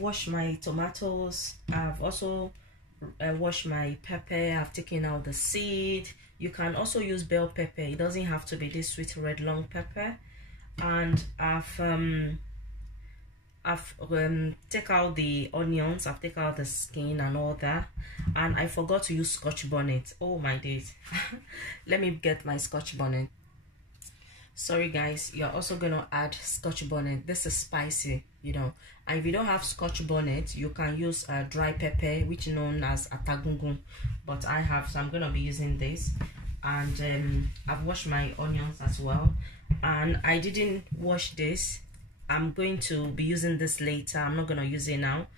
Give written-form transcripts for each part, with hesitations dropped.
washed my tomatoes. I've also washed my pepper. I've taken out the seed. You can also use bell pepper. It doesn't have to be this sweet red long pepper. And I've take out the onions. I've taken out the skin and all that. And I forgot to use Scotch bonnet. Oh my days. Let me get my Scotch bonnet. Sorry guys, you're also gonna add Scotch bonnet. This is spicy, you know. And if you don't have Scotch bonnet, you can use dry pepper, which is known as atagungun, but I have, so I'm gonna be using this. And I've washed my onions as well, and I didn't wash this. I'm going to be using this later. I'm not gonna use it now.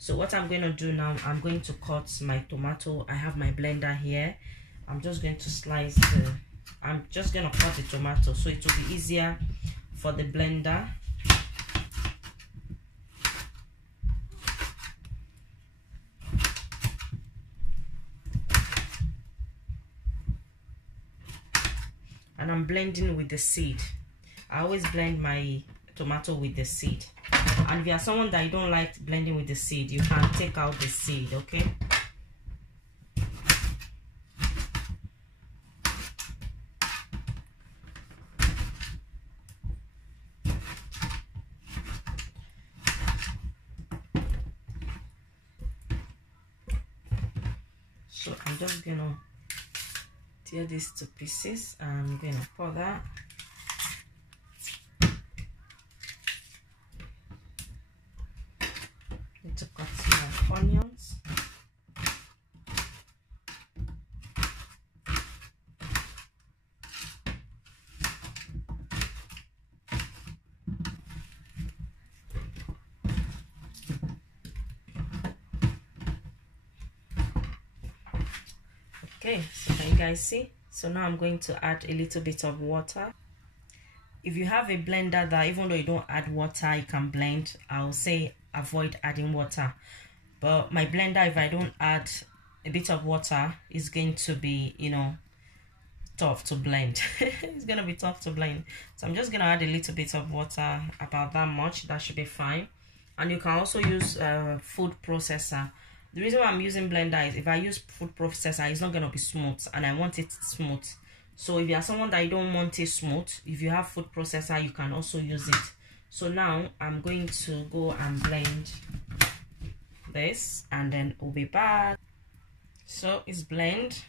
So what I'm going to do now, I'm going to cut my tomato. I have my blender here. I'm just going to slice the, I'm just going to cut the tomato so it will be easier for the blender. And I'm blending with the seed. I always blend my tomato with the seed. And if you are someone that you don't like blending with the seed, you can take out the seed, okay? So I'm just gonna tear this to pieces. I'm gonna pour that. To cut some onions. Okay, so can you guys see? So now I'm going to add a little bit of water. If you have a blender that even though you don't add water, you can blend, I'll say avoid adding water. But my blender, if I don't add a bit of water, is going to be, you know, tough to blend. It's gonna be tough to blend. So I'm just gonna add a little bit of water, about that much. That should be fine. And you can also use food processor. The reason why I'm using blender is if I use food processor, it's not gonna be smooth, and I want it smooth. So if you are someone that you don't want it smooth, if you have food processor, you can also use it. So now I'm going to go and blend this, and then we'll be back. So it's blend.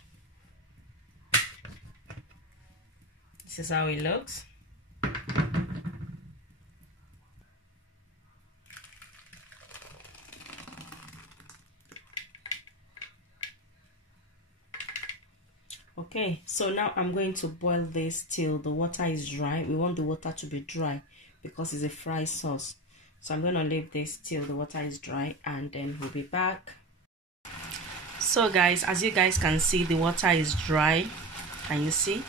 This is how it looks. Okay, so now I'm going to boil this till the water is dry. We want the water to be dry because it's a fried sauce. So I'm going to leave this till the water is dry, and then we'll be back. So guys, as you guys can see, the water is dry. Can you see?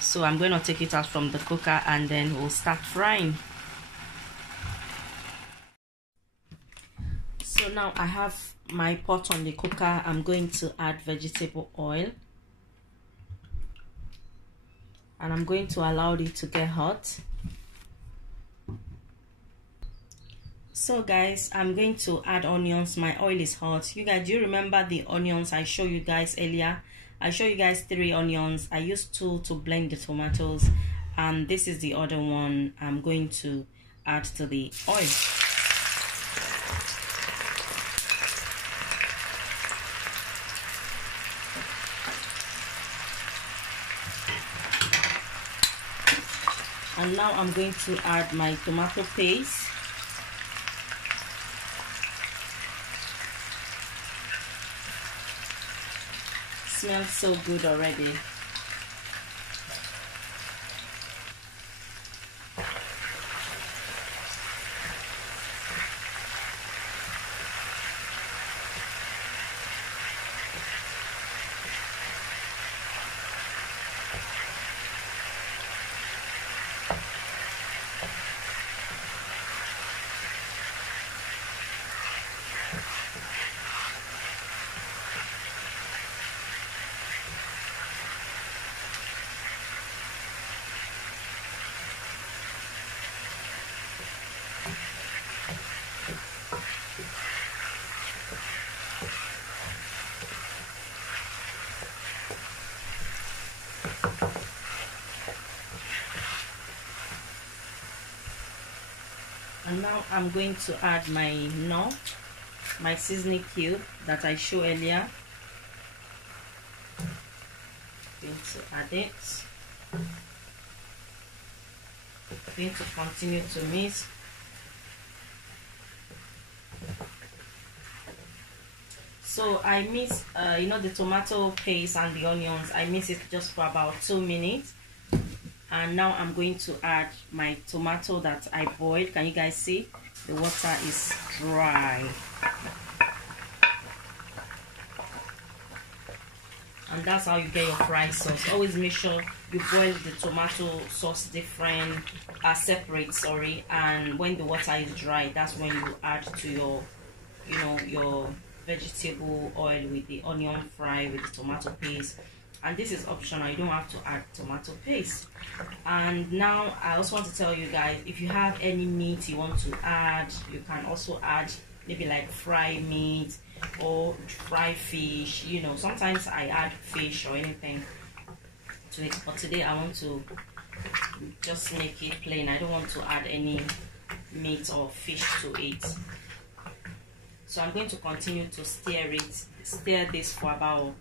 So I'm going to take it out from the cooker, and then we'll start frying. So now I have my pot on the cooker. I'm going to add vegetable oil, and I'm going to allow it to get hot. So guys, I'm going to add onions. My oil is hot. You guys, do you remember the onions I showed you guys earlier? I showed you guys 3 onions. I used 2 to blend the tomatoes, and this is the other one I'm going to add to the oil. And now I'm going to add my tomato paste. Smells so good already. now I'm going to add my my seasoning cube that I showed earlier. Going to add it. Going to continue to mix. So I mix, you know, the tomato paste and the onions. I mix it just for about 2 minutes, and now I'm going to add my tomato that I boiled. Can you guys see? The water is dry, and that's how you get your fried sauce. Always make sure you boil the tomato sauce separate, sorry, and when the water is dry, that's when you add to your, you know, your vegetable oil with the onion fry with the tomato paste. And this is optional, you don't have to add tomato paste. And now I also want to tell you guys, if you have any meat you want to add, you can also add maybe like fried meat or fried fish. You know, sometimes I add fish or anything to it, but today I want to just make it plain. I don't want to add any meat or fish to it. So I'm going to continue to stir this for about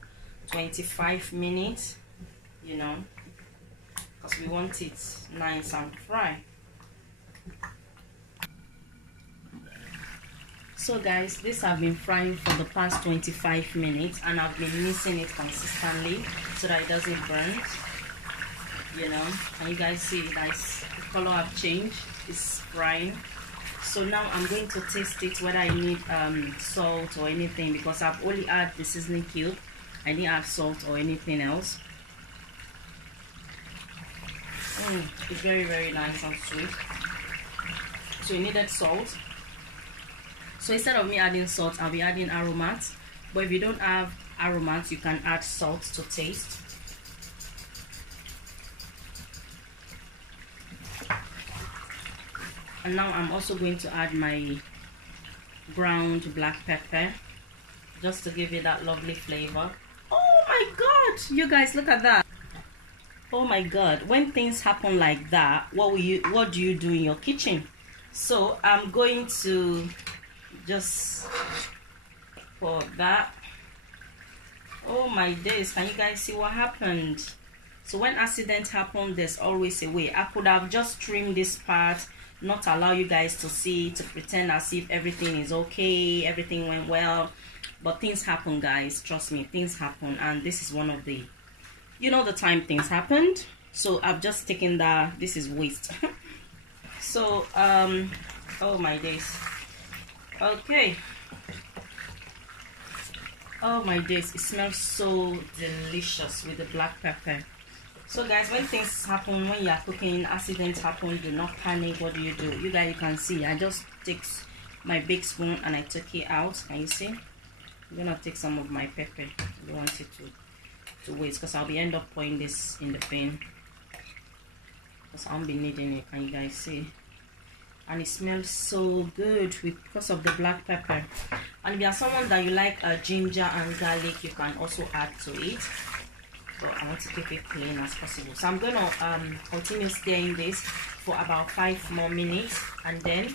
25 minutes, you know, because we want it nice and fried. So guys, this have been frying for the past 25 minutes, and I've been mixing it consistently so that it doesn't burn, you know. And you guys see that the color have changed, it's frying. So now I'm going to taste it whether I need salt or anything, because I've only added the seasoning cube. I didn't add salt or anything else. It's very, very nice and sweet. So you needed salt. So instead of me adding salt, I'll be adding aromat. But if you don't have aromat, you can add salt to taste. And now I'm also going to add my ground black pepper, just to give it that lovely flavor. Oh my god, you guys, look at that. Oh my god, when things happen like that, what do you do in your kitchen? So I'm going to just pour that. Oh my days, can you guys see what happened? So when accident happen, there's always a way. I could have just trimmed this part, not allow you guys to see, to pretend as if everything is okay, everything went well. But things happen, guys, trust me, things happen. And this is one of the, you know, the time things happened. So I've just taken that. This is waste. So oh my days. Okay, oh my days, it smells so delicious with the black pepper. So guys, when things happen, when you are cooking, accidents happen, do not panic. What do? You guys, you can see I just take my big spoon and I took it out. Can you see? I'm gonna take some of my pepper. I don't want it to waste, because I'll be end up pouring this in the pan, because I'll be needing it. Can you guys see? And it smells so good because of the black pepper. And if you are someone that you like ginger and garlic, you can also add to it. But I want to keep it plain as possible. So I'm gonna continue stirring this for about 5 more minutes, and then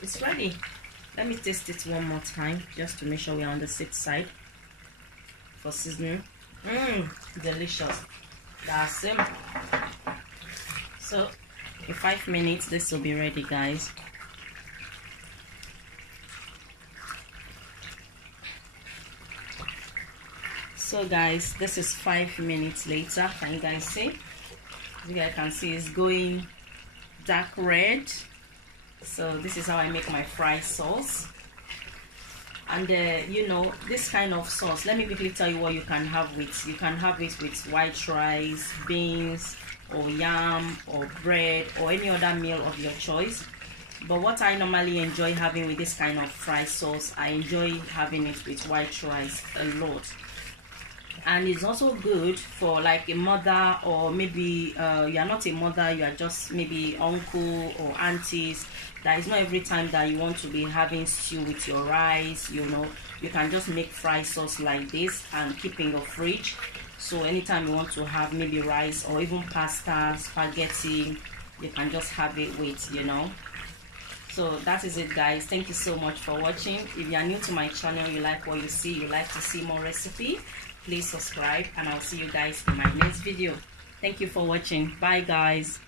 it's ready. Let me taste it one more time just to make sure we're on the safe side for seasoning. Delicious. That's it. So in 5 minutes this will be ready, guys. So guys, this is 5 minutes later. Can you guys see? You guys can see it's going dark red. So this is how I make my fried sauce. And you know, this kind of sauce, let me quickly tell you what you can have with. You can have it with white rice, beans, or yam, or bread, or any other meal of your choice. But what I normally enjoy having with this kind of fried sauce, I enjoy having it with white rice a lot. And it's also good for like a mother, or maybe you are not a mother, you are just maybe uncle or aunties. That is not every time that you want to be having stew with your rice. You know, you can just make fried sauce like this and keep in your fridge. So anytime you want to have maybe rice or even pasta, spaghetti, you can just have it with, you know. So that is it, guys. Thank you so much for watching. If you are new to my channel, you like what you see, you like to see more recipe, please subscribe, and I'll see you guys in my next video. Thank you for watching. Bye, guys.